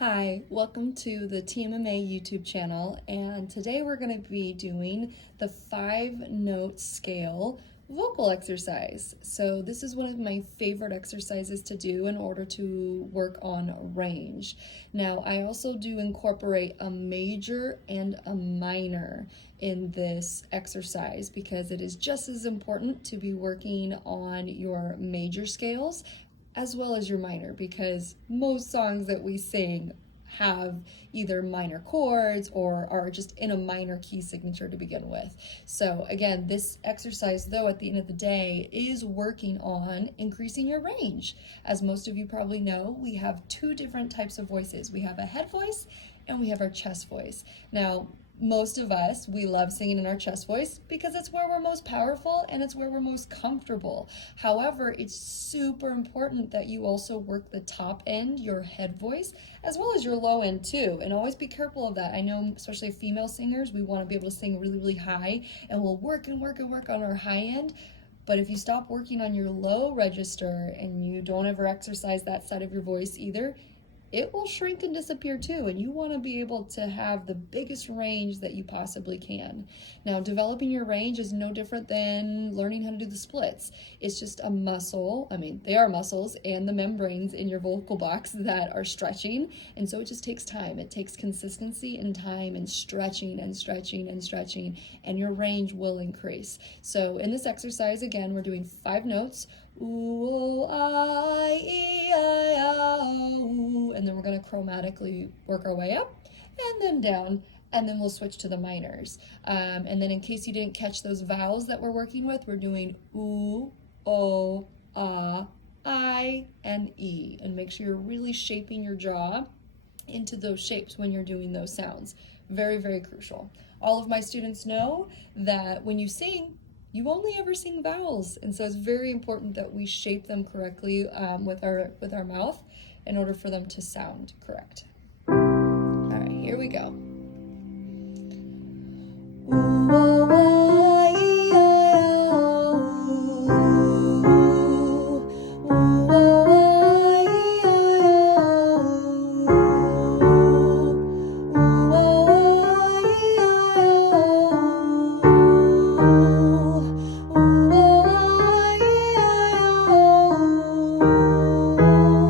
Hi, welcome to the TMMA YouTube channel, and today we're going to be doing the 5-note scale vocal exercise. So this is one of my favorite exercises to do in order to work on range. Now, I also do incorporate a major and a minor in this exercise because it is just as important to be working on your major scales as well as your minor, because most songs that we sing have either minor chords or are just in a minor key signature to begin with. So again, this exercise, though, at the end of the day is working on increasing your range. As most of you probably know, we have two different types of voices. We have a head voice and we have our chest voice. Now, most of us, we love singing in our chest voice because it's where we're most powerful and it's where we're most comfortable. However, it's super important that you also work the top end, your head voice, as well as your low end too. And always be careful of that. I know, especially female singers, we want to be able to sing really, really high, and we'll work and work and work on our high end. But if you stop working on your low register and you don't ever exercise that side of your voice either, it will shrink and disappear too, and you want to be able to have the biggest range that you possibly can. Now, developing your range is no different than learning how to do the splits. It's just a muscle. I mean, they are muscles and the membranes in your vocal box that are stretching, and so it just takes time. It takes consistency and time and stretching and stretching and stretching, and your range will increase. So in this exercise, again, we're doing 5 notes. Ooh, I, E, I, O, and then we're going to chromatically work our way up and then down, and then we'll switch to the minors. And then in case you didn't catch those vowels that we're working with, we're doing ooh, O, I, and E. And make sure you're really shaping your jaw into those shapes when you're doing those sounds. Very, very crucial. All of my students know that when you sing, you only ever sing vowels, and so it's very important that we shape them correctly with our mouth in order for them to sound correct. All right, here we go. Ooh, oh, I, E, I, O. Ooh, oh, I, E, I, O. Ooh, oh, I, E, I, O.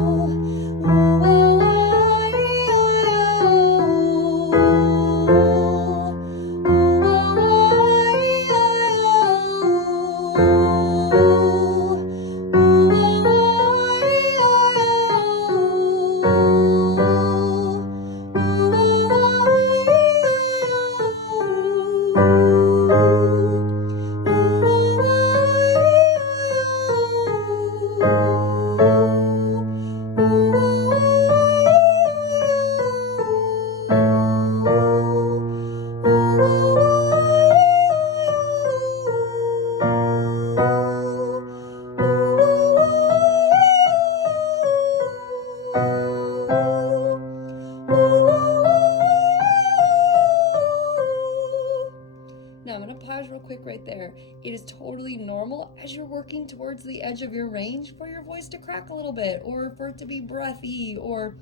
Now, I'm going to pause real quick right there. It is totally normal as you're working towards the edge of your range for your voice to crack a little bit, or for it to be breathy, or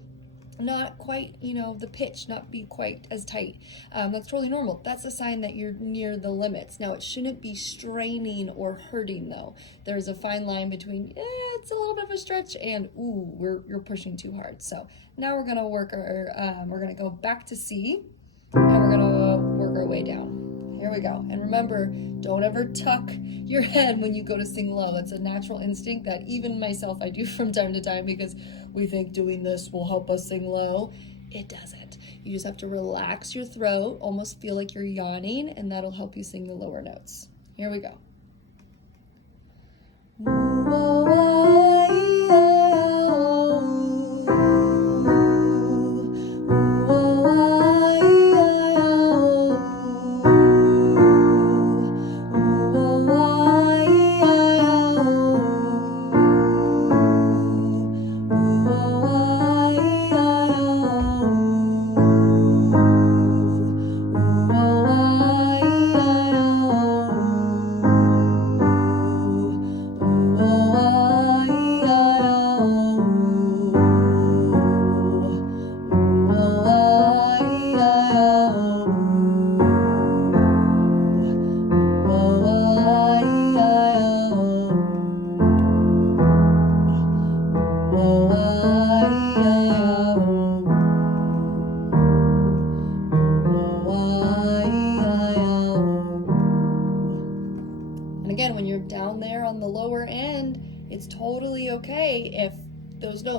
not quite, the pitch not be quite as tight. That's totally normal. That's a sign that you're near the limits. Now, it shouldn't be straining or hurting, though. There's a fine line between, it's a little bit of a stretch, and you're pushing too hard. So now we're going to work we're going to go back to C, and we're going to work our way down. Here we go. And remember, don't ever tuck your head when you go to sing low. That's a natural instinct that even myself, I do from time to time, because we think doing this will help us sing low. It doesn't. You just have to relax your throat, almost feel like you're yawning, and that'll help you sing the lower notes. Here we go.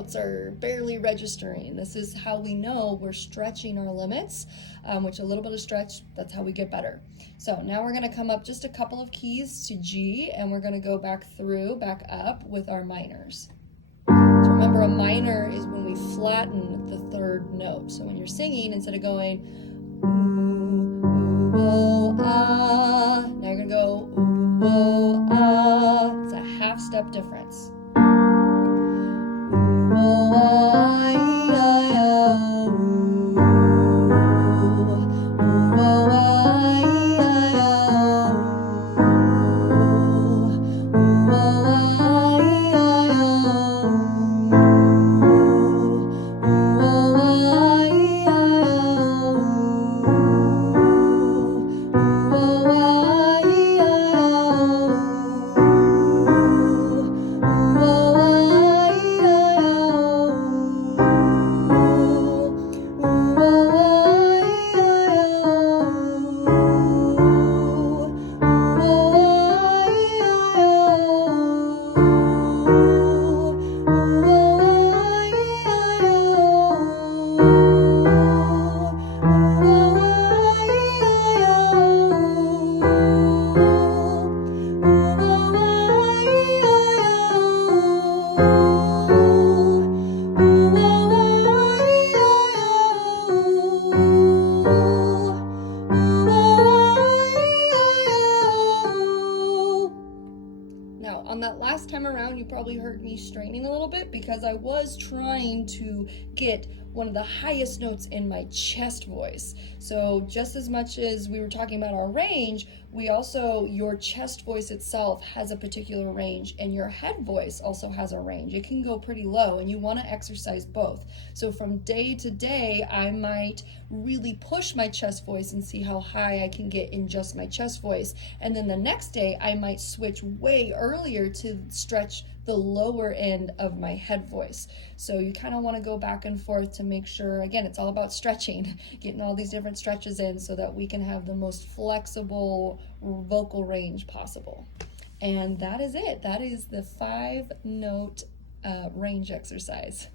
notes are barely registering. This is how we know we're stretching our limits, which a little bit of stretch, that's how we get better. So now we're gonna come up just a couple of keys to G, and we're gonna go back up with our minors. So remember, a minor is when we flatten the third note. So when you're singing, instead of going ooh, ooh, oh, ah, now you're gonna go ooh, oh, ah. It's a half step difference. Ooh, oh, ah, Now, on that last time around, you probably heard me straining a little bit because I was trying to get one of the highest notes in my chest voice. So just as much as we were talking about our range, your chest voice itself has a particular range, and your head voice also has a range. It can go pretty low, and you want to exercise both. So from day to day, I might really push my chest voice and see how high I can get in just my chest voice. And then the next day, I might switch way earlier to stretch the lower end of my head voice. So you kind of want to go back and forth to make sure, again, it's all about stretching, getting all these different stretches in so that we can have the most flexible vocal range possible. And that is it. That is the 5-note range exercise.